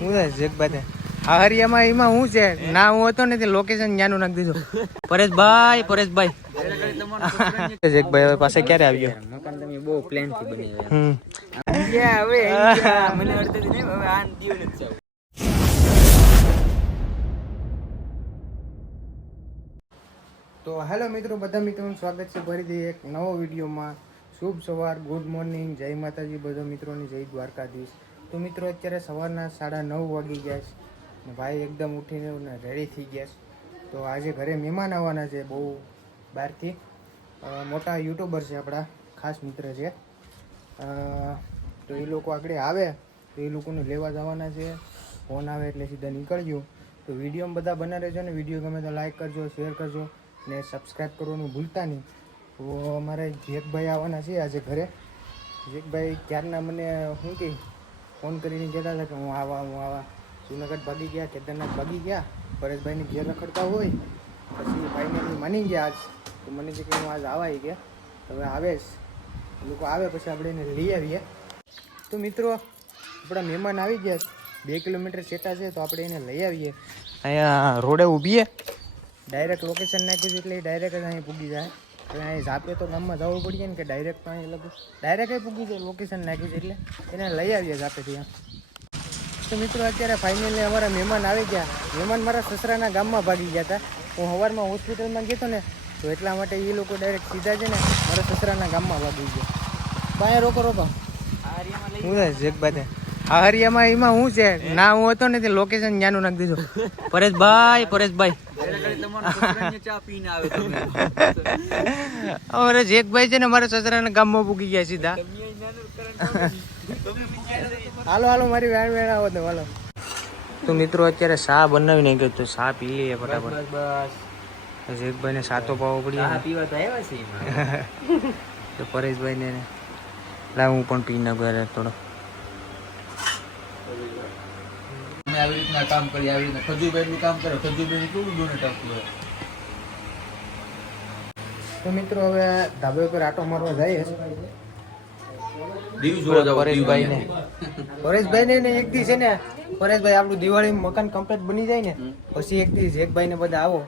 હું જેકભાઈ આ હરિયામાં એમાં હું છે ના હું હતો ને તે લોકેશન ન્યાનું નાખી દીધું. પરેશભાઈ જેકભાઈ હવે પાસે ક્યારે આવ્યો? મકાન તમે બહુ પ્લાન થી બનાવ્યા. હવે મને અડધે નહીં હવે આ દીવ નથી જાવ. તો હેલો મિત્રો, બધા મિત્રોનું સ્વાગત છે ફરીથી એક નવો વિડીયોમાં. શુભ સવાર, ગુડ મોર્નિંગ, જય માતાજી બધા મિત્રોની, જય દ્વારકાધીશ. તો મિત્રો અત્યારે સવારના 9:30 વાગી ગયા છે ને ભાઈ એકદમ ઉઠીને રેડી થઈ ગયા છે. તો આજે ઘરે મહેમાન આવવાના છે બહુ બહારથી, મોટા યુટ્યુબર છે, આપણા ખાસ મિત્ર છે. તો એ લોકો આગળ આવે તો એ લોકોને લેવા જવાના છે. ફોન આવે એટલે સીધા નીકળજો. તો વિડીયોમાં બધા બના રહેજો ને વિડીયો ગમે તો લાઈક કરજો, શેર કરજો ને સબસ્ક્રાઈબ કરવાનું ભૂલતા નહીં. તો અમારે જેકભાઈ આવવાના છે આજે ઘરે. જેકભાઈ ક્યારના મને શું કહે ફોન કરીને કહેતા હતા કે હું આવા જુનાગઢ ભાગી ગયા, કેદારનાથ ભાગી ગયા, પરેશભાઈને ઘેર રખડતા હોય. પછી ફાઇનલી માની ગયા આજ. તો મને છે કે હું આજ આવાઈ ગયા. હવે આવે લોકો આવે પછી આપણે એને લઈ આવીએ. તો મિત્રો આપણા મહેમાન આવી ગયા, 2 કિલોમીટર સેટા છે તો આપણે એને લઈ આવીએ. અહીંયા રોડે ઊભીએ, ડાયરેક્ટ લોકેશન નાખ્યું એટલે ડાયરેક્ટ જ અહીં પૂગી જાય. એટલે અહીં ઝાપે તો ગામમાં જવું પડીએ ને કે ડાયરેક્ટ તો અહીં લગભગ ડાયરેક્ટ પૂગી જાય. લોકેશન નાખ્યું છે એટલે એને લઈ આવીએ ઝાપે ત્યાં. તો મિત્રો અત્યારે ફાઇનલી અમારા મહેમાન આવી ગયા. મહેમાન મારા સસરાના ગામમાં ભાગી ગયા હતા. હું સવારમાં હોસ્પિટલમાં ગયો હતો ને તો એટલા માટે એ લોકો ડાયરેક્ટ સીધા છે ને મારા સસરાના ગામમાં ભાગી ગયા. બાય રોકો હું જેકભાઈ આ હરિયામાં એમાં હું છે ના હું હતો ને તે લોકેશન ન્યાનું નાખી દીધું. પરેશભાઈ અમારે જેકભાઈ છે ને મારા સસરાના ગામમાં પૂગી ગયા સીધા. હાલો મારી વેણ આવો તો હાલો. તો મિત્રો અત્યારે શા બનાવી નહીં ગયો તો શા પી લઈએ ફટાફટ. જેકભાઈ ને સાતો પાવો પડી તો પરેશભાઈ ને લાવ હું પણ પી નાખું થોડો. આવી રીતના કામ કરી, આવી રીતના ખજૂરભાઈ નું કામ કરે. ખજૂરભાઈ કેવું ડોનેટ આપતું હોય. તો મિત્રો હવે ધાબા ઉપર આટો મારવા જઈએ. પરેશભાઈ ને એક દી છે ને પરેશભાઈ આપણું દિવાળી મકાન કમ્પ્લીટ બની જાય ને પછી એક દી જેકભાઈ ને બધા આવો,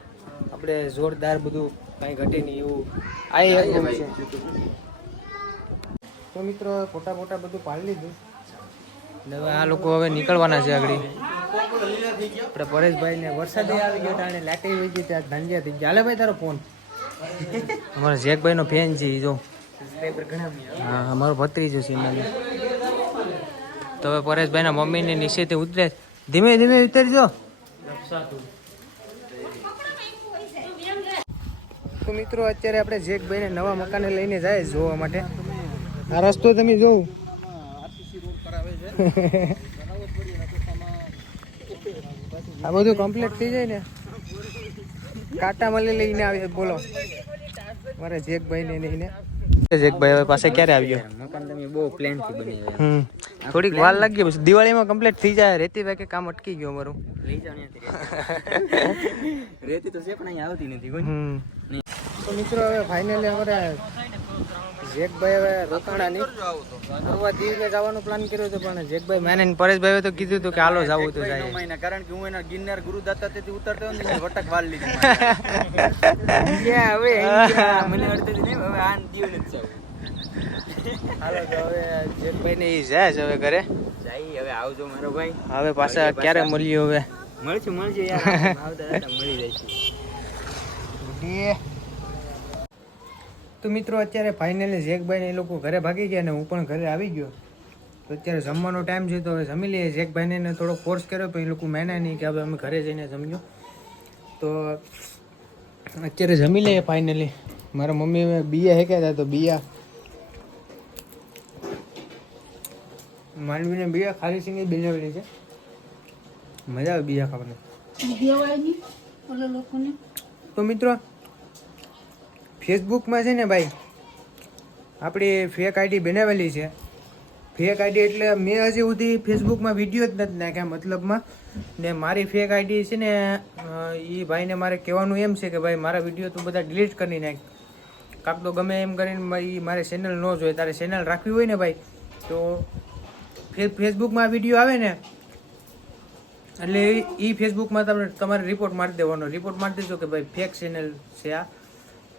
આપણે જોરદાર બધું કઈ ઘટે નહીં એવું આ એક છે. તો મિત્રો ફોટા બધું પાડી લીધું. હવે આ લોકો હવે નીકળવાના છે આગળ. આપણે પરેશભાઈ ને વરસાદ આવી ગયો એટલે લાટી વહી ગઈ ત્યાં ધાંધિયા થઈ ગયા. હાલે ભાઈ તારો ફોન અમારા જેકભાઈ નો ફેન છે જો. હા અમારો ભત્રીજો છે. તો હવે પરેશભાઈ ના મમ્મી ને નીચેથી ઉતરે, ધીમે ઉતરજો. તો મિત્રો અત્યારે આપણે જેકભાઈ ને નવા મકાને લઈને જાય જોવા માટે. આ રસ્તો તમે જોવું આ બધું કમ્પ્લીટ થઈ જાય ને કાંટા મળી લઈને આવે. બોલો મારે જેકભાઈ ને લઈને. જેકભાઈ હવે પાસે ક્યારે આવ્યો? મકાન તમે બહુ પ્લાન થી બનાવ્યા. થોડીક વાર લાગી પછી દિવાળીમાં કમ્પ્લીટ થઈ જાય. રેતીભાઈ કે કામ અટકી ગયું અમારું. લઈ જાવ રેતી તો છે પણ અહીં આવતી નથી. તો મિત્રો હવે ફાઇનલી અમારે જેકભાઈ હવે રોકાણા નહીં ફરવા દીવને જવાનું પ્લાન કર્યો હતો પણ જેકભાઈ મેને પરેશભાઈ તો કીધું હતું કે હાલો જવું તો જાય. કારણ કે હું એના ગિરનાર ગુરુદાતા તેથી ઉતરતો વટક વાળ લીધી. હવે મને અડધે નહીં હવે આ દીવ નથી જાવ. હાલો તો હવે જેકભાઈ ને એ જાય છે હવે ઘરે જાય. હવે આવજો મારો ભાઈ. હવે પાછા ક્યારે મળ્યું? હવે મળશે યાર. આવતા મળી જાય છે. તો મિત્રો અત્યારે ફાઇનલી જેકભાઈ ને એ લોકો ઘરે ભાગી ગયા ને હું પણ ઘરે આવી ગયો. તો અત્યારે જમવાનો ટાઈમ છે તો હવે જમી લઈએ. જેકભાઈને થોડો ફોર્સ કર્યો પણ એ લોકો માન્યા નહીં કે હવે અમે ઘરે જઈને જમ્યો. તો અત્યારે જમી લઈએ ફાઇનલી. મારા મમ્મી બિયા હેક્યા હતા તો બિયા માંડવીને બિયા ખારી સિંગી બનાવેલી છે. મજા આવે બિયા ખાવાની. તો મિત્રો ફેસબુકમાં છે ને ભાઈ આપણી ફેક આઈડી બનાવેલી છે. ફેક આઈડી એટલે મેં હજી સુધી ફેસબુકમાં વિડીયો જ નથી નાખ્યા મતલબમાં. ને મારી ફેક આઈડી છે ને એ ભાઈને મારે કહેવાનું એમ છે કે ભાઈ મારા વિડીયો તું બધા ડિલીટ કરી નાખ. કાંક તો ગમે એમ કરીને મારે ચેનલ ન જોઈએ. તારે ચેનલ રાખવી હોય ને ભાઈ તો ફેસબુકમાં વિડીયો આવે ને એટલે એ ફેસબુકમાં તમારે રિપોર્ટ મારી દેવાનો. રિપોર્ટ મારી દેજો કે ભાઈ ફેક ચેનલ છે આ.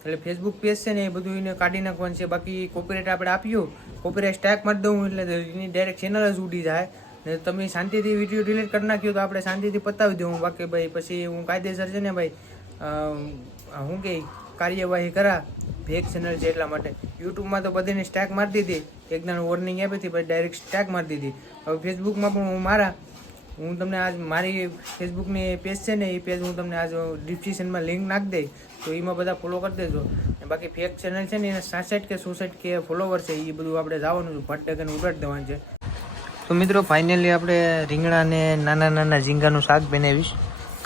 એટલે ફેસબુક પેજ છે ને એ બધું એને કાઢી નાખવાનું છે. બાકી કોપીરાઇટ આપણે આપ્યું, કોપીરાઇટ સ્ટેક મારી દઉં એટલે એની ડાયરેક્ટ ચેનલ જ ઉડી જાય ને તમે શાંતિથી વિડીયો ડિલીટ કરી નાખ્યો તો આપણે શાંતિથી પતાવી દઉં. બાકી ભાઈ પછી હું કાયદેસર છે ને ભાઈ શું કે કાર્યવાહી કરા. ફેક ચેનલ છે એટલા માટે. યુટ્યુબમાં તો બધાને સ્ટેક મારી દીધી, એકદમ વોર્નિંગ આપી હતી, પછી ડાયરેક્ટ સ્ટેક મારી દીધી. હવે ફેસબુકમાં પણ હું તમને આજ મારી ફેસબુકની પેજ છે ને એ પેજ હું તમને આજ ડિસ્ક્રિપ્શનમાં લિંક નાખી દઈ તો એમાં બધા ફોલો કરી દેજો. બાકી ફેક ચેનલ છે ને એને 66 કે 67 કે ફોલોવર છે એ બધું આપણે જવાનું છે, ફટાકને ઉડાડી દેવાનું છે. તો મિત્રો ફાઇનલી આપણે રીંગણા ને નાના નાના ઝીંગાનું શાક બનાવીશ.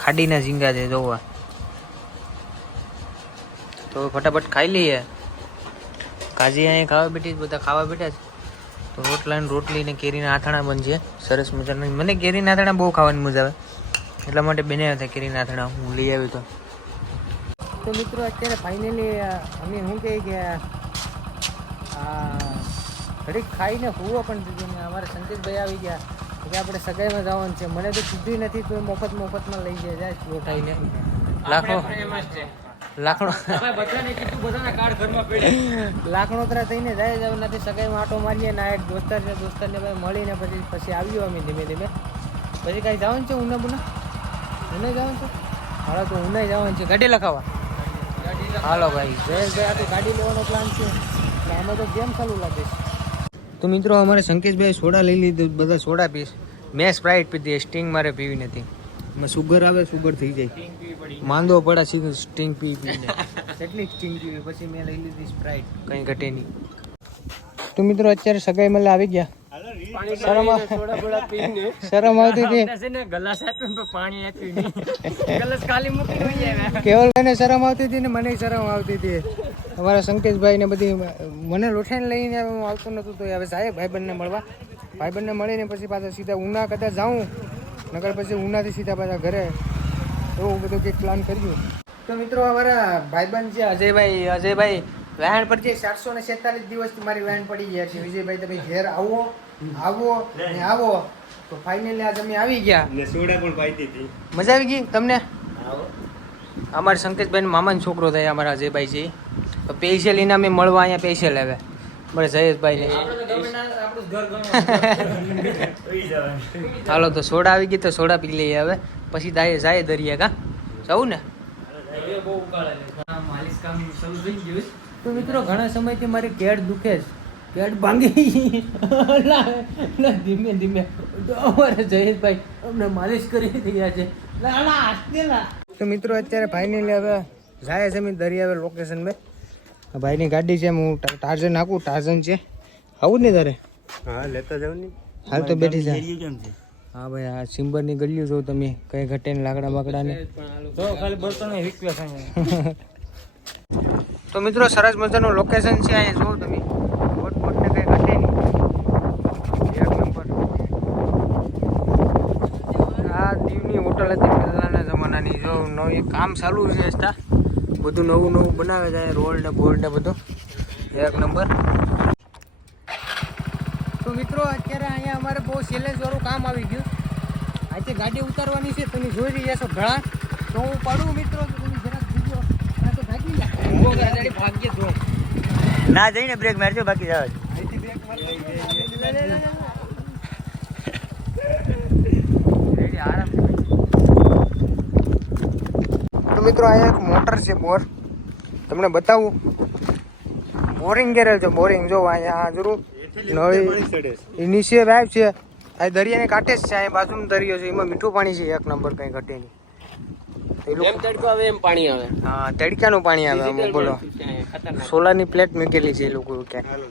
ખાડીના ઝીંગા છે જોવા. તો ફટાફટ ખાઈ લઈએ. કાજી અહીંયા ખાવા બેઠી, બધા ખાવા બેઠા છે. તો રોટલા ને રોટલી ને કેરીના આથાણા બનશે સરસ મજાના. મને કેરીના આથાણા બહુ ખાવાની મજા આવે એટલા માટે બનાવ્યા હતા કેરીના આથાણા. હું લઈ આવ્યો તો મિત્રો અત્યારે ફાઇનલી અમે શું કહે કે ઘડીક ખાઈને હુવો પણ દીધું ને અમારા સંકેતભાઈ આવી ગયા કે આપણે સગાઈમાં જવાનું છે. મને તો કીધું નથી તો મફતમાં લઈ જાય લોટાઈને લાખણોતરા થઈને જાય જ નથી. સગાઈમાં આટો મારીએ ના એક દોસ્તાર છે, દોસ્તારને ભાઈ મળીને પછી આવ્યો અમે ધીમે ધીમે. પછી કાંઈ જવાનું છે ઉના જવાનું છે. હાલો તો ઉનાઈ જવાનું છે ગાડી લખાવા. હાલો ભાઈ જયેશભાઈ આ તો ગાડી લેવાનો પ્લાન છે એટલે આમાં તો ગેમ ચાલુ લાગે છે. તો મિત્રો અમારે સંકેશભાઈ સોડા લઈ લીધું, બધા સોડા પીશ. મેં સ્પ્રાઇટ પીધી, સ્ટિંગ મારે પીવી નથી. એમાં સુગર આવે, સુગર થઈ જાય, માંદો પડે સ્ટિંગ પીને. કેટલી સ્ટિંગ પીવી પછી મેં લઈ લીધી સ્પ્રાઇટ, કંઈ ઘટે નહીં. તો મિત્રો અત્યારે સગાઈ મળે આવી ગયા. શરમ આવતી હતી. કેવલભાઈને શરમ આવતી હતી ને મને શરમ આવતી હતી. અમારા સંકેશભાઈ ને બધી મને લોઠાઈને લઈને હું આવતો નહોતું તો હવે સાહેબ ભાઈબંધને મળવા. ભાઈબંધને મળીને પછી પાછા સીધા ઉના કદાચ જાઉં, નગર પછી ઉનાથી સીધા પાછા ઘરે. એવું બધું કંઈક પ્લાન કર્યું. તો મિત્રો અમારા ભાઈબંધ છે અજયભાઈ વહેણ પર જે 746 દિવસથી મારી વહેણ પડી ગયા છે. વિજયભાઈ તમે ઘેર આવો ને આવો. તો ફાઇનલી આજ અમે આવી ગયા. સોડા પણ પાઈ દીધી. મજા આવી ગઈ તમને? અમારા સંકેશભાઈ મામાનો છોકરો થાય અમારા અજયભાઈ છે. તો સ્પેશિયલ એને અમે મળવા અહીંયા સ્પેશિયલ આવે મારે જયેશભાઈ ને. હાલો તો સોડા આવી ગઈ તો સોડા પી લઈએ હવે. પછી જાય દરિયા જવું ને. તો મિત્રો ઘણા સમયથી મારી કેડ દુખે છે. કેડ ભાંગી ધીમે ધીમે અમારે જયેશભાઈ અમને માલિશ કરી રહ્યા છે. તો મિત્રો અત્યારે ફાઇનલી હવે જાય છે દરિયા લોકેશન બે. ભાઈની ગાડી છે, હું ટાર્ઝન નાખું. ટાર્ઝન છે આવું ને તારે? હા લેતા જાવ ને. હાલ તો બેઠી જા. હા ભાઈ આ સિમ્બરની ગળ્યું જો તમે કઈ ઘટે ને લાકડા બાકડા ને તો મિત્રો સરસ મજાનું લોકેશન છે અહીંયા જોઉં તમે. બોટ ને કઈ ઘટે નહીં, એક નંબર. આ દીવની હોટલ હતી પહેલાના જમાનાની. જો નવી કામ ચાલુ છે, બધું નવું બનાવે છે, રોડ ને બોર્ડ ને બધું એક નંબર. તો મિત્રો અત્યારે અહીંયા અમારે બહુ ચેલેન્જ વાળું કામ આવી ગયું. આજે ગાડી ઉતારવાની છે, તમે જોઈ રહ્યા છો ઘણા. તો હું પડું મિત્રો તો તમે જરાક જોજો. તો ભાગ્ય જો ના જઈને બ્રેક મારજો, બાકી જવા અહીંથી બ્રેક મારજો. તો મિત્રો અહીંયા એક મોટર છે, બોર તમને બતાવું. બોરિંગ કરેલ છે, બોરિંગ જો અહીંયા જરૂર નળી નીચે વાઇફ છે. આ દરિયાને કાંઠે જ છે, અહીંયા બાજુમાં દરિયો છે, એમાં મીઠું પાણી છે એક નંબર, કંઈ ઘટે નહીં. એમ તડકો આવે એમ પાણી આવે. હા તડકાનું પાણી આવે આમાં. બોલો સોલારની પ્લેટ મૂકેલી છે એ લોકો ક્યાં.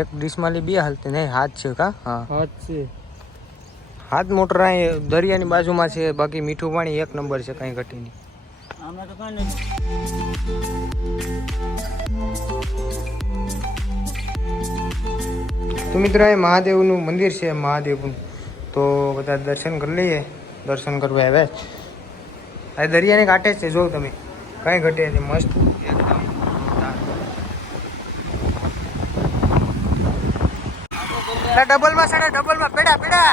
એક ડીશમાં લી 2 હાલતી નહીં, હાથ છે કા? હા હાથ છે. હાથ મોટર અહીં દરિયાની બાજુમાં છે, બાકી મીઠું પાણી એક નંબર છે, કંઈ ઘટી નહીં. તો મિત્રો એ મહાદેવનું મંદિર છે, મહાદેવનું. તો બધા દર્શન કરી લઈએ. દર્શન કરવા આવે આ દરિયાને કાંઠે જ છે, જો તમે કંઈ ઘટે નહીં, મસ્ત એકદમ. ડબલમાં સડે ડબલમાં પેડા પેડા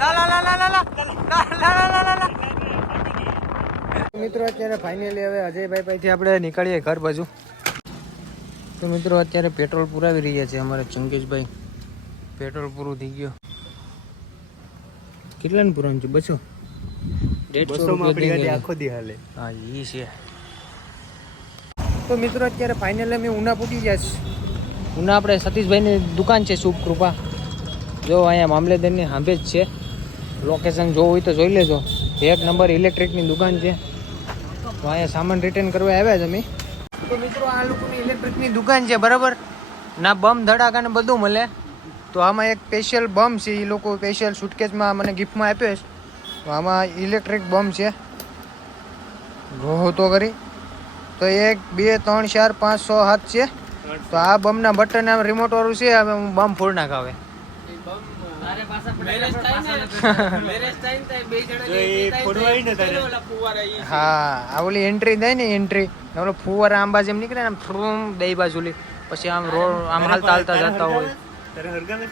લા લા લા લા લા લા લા લા લા લા લા. મિત્રો અત્યારે ફાઇનલી હવે અજયભાઈ પાસેથી આપણે નીકળીએ ઘર બાજુ. તો મિત્રો અત્યારે પેટ્રોલ પુરાવી રહ્યા છે અમારે ચંકેશભાઈ. પેટ્રોલ પૂરું થઈ ગયું. કેટલાનું પુરાવાનું છે? 200. 150 આખો દી હાલે. હા ઈ છે. તો મિત્રો અત્યારે ફાઇનલી અમે ઉના પૂકી ગયા છે. ઉના આપણે સતીશભાઈની દુકાન છે શુભ કૃપા. જો અહીંયા મામલેદારની સાંભે જ છે. લોકેશન જોવું હોય તો જોઈ લેજો. 1 નંબર ઇલેક્ટ્રિકની દુકાન છે. તો અહીંયા સામાન રિટર્ન કરવા આવ્યા છે અમે. તો મિત્રો આ લોકોની ઇલેક્ટ્રિકની દુકાન છે બરાબર. ના બમ ધડાકા ને બધું મળે. તો આમાં એક સ્પેશિયલ બમ છે. એ લોકો સ્પેશિયલ સુટકેસમાં મને ગિફ્ટમાં આપ્યો છે. તો આમાં ઇલેક્ટ્રિક બમ છે. જોવો તો કરી. તો 1 2 3 4 5 6 7 છે. તો આ બમના બટન આમ રિમોટ વાળું છે. હવે હું બમ ફોડ નાખાવે. હા આ ઓલી એન્ટ્રી થાય ને એન્ટ્રી ઓલો ફુવારા આંબા જેમ નીકળે ને ફ્રૂમ દઈ બાજુલી પછી આમ રોડ આમ હાલતા હાલતા જતા હોય.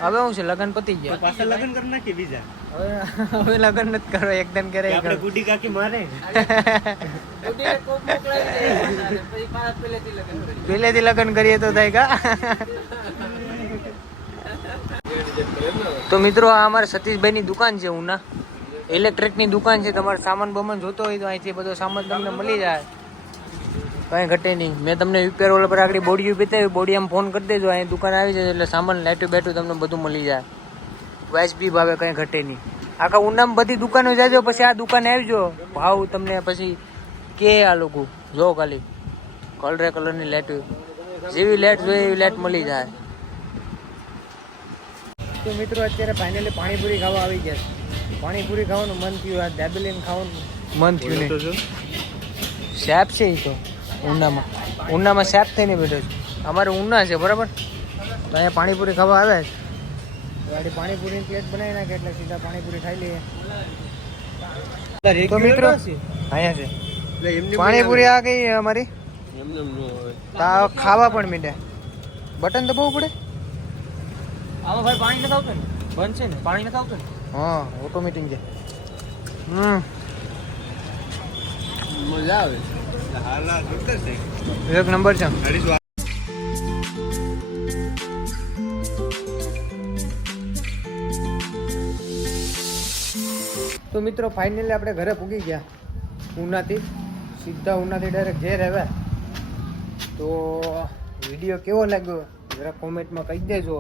હવે હું છે લગન પતી ગયા. પાછા લગન કરી નાખી બીજા. હવે લગન નથી કરો એકદમ કરે આપણે ગુડી કાકી મારે. પહેલેથી લગન કરીએ તો થાય કા. તો મિત્રો આ અમારા સતીશભાઈની દુકાન છે ઉના. ઇલેક્ટ્રિકની દુકાન છે. તમારે સામાન બમાન જોતો હોય તો અહીંથી બધો સામાન તમને મળી જાય. કંઈ ઘટે નહીં. મેં તમને યુપીઆર ઓલા પર આગળ બોડી બતાવી. બોડી આમ ફોન કરી દેજો. અહીં દુકાન આવી જાય એટલે સામાન લાઈટું બેઠું તમને બધું મળી જાય. વાજબી ભાવે કંઈ ઘટે નહીં. આખા ઉનામાં બધી દુકાનો જાજો પછી આ દુકાને આવજો. ભાવ તમને પછી કે આ લોકો જો ખાલી કલરે કલરની લાઈટ જેવી લાઈટ જોઈએ એવી લાઈટ મળી જાય. તો મિત્રો અત્યારે ફાઇનલી પાણીપુરી ખાવા આવી ગયા છે. પાણીપુરી ખાવાનું મન થયું. આ દાબેલીને ખાવાનું મન થયું ને. શેપ છે એ તો ઉનામાં શેપ થઈને બેઠો છે. અમારે ઉના છે બરાબર. તો અહીંયા પાણીપુરી ખાવા આવે છે. ગાડી પાણીપુરી પ્લેટ બનાવી નાખે એટલે સીધા પાણીપુરી ખાઈ લઈએ. તો મિત્રો અહીંયા છે પાણીપુરી આ ગઈ અમારી. ખાવા પણ મીઠે બટન દબાવવું પડે. આમાં ભાઈ પાણી નથી આવતું ને? બંધ છે ને? પાણી નથી આવતું ને? હા ઓટોમેટિક છે. મજા આવે. એક નંબર છે. તો મિત્રો ફાઇનલી આપણે ઘરે પૂગી ગયા ઉનાથી. સીધા ઉનાથી ડાયરેક્ટ ઘેર આવ્યા. તો વિડીયો કેવો લાગ્યો જરા કોમેન્ટમાં કહી દેજો.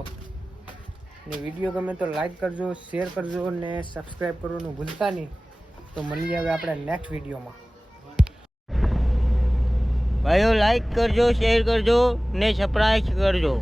ને વિડીયો ગમે તો લાઈક કરજો, શેર કરજો અને સબસ્ક્રાઈબ કરવાનું ભૂલતા નહીં. તો મળીએ હવે આપણે નેક્સ્ટ વિડીયોમાં. ભાઈઓ લાઈક કરજો, શેર કરજો ને સબસ્ક્રાઈબ કરજો.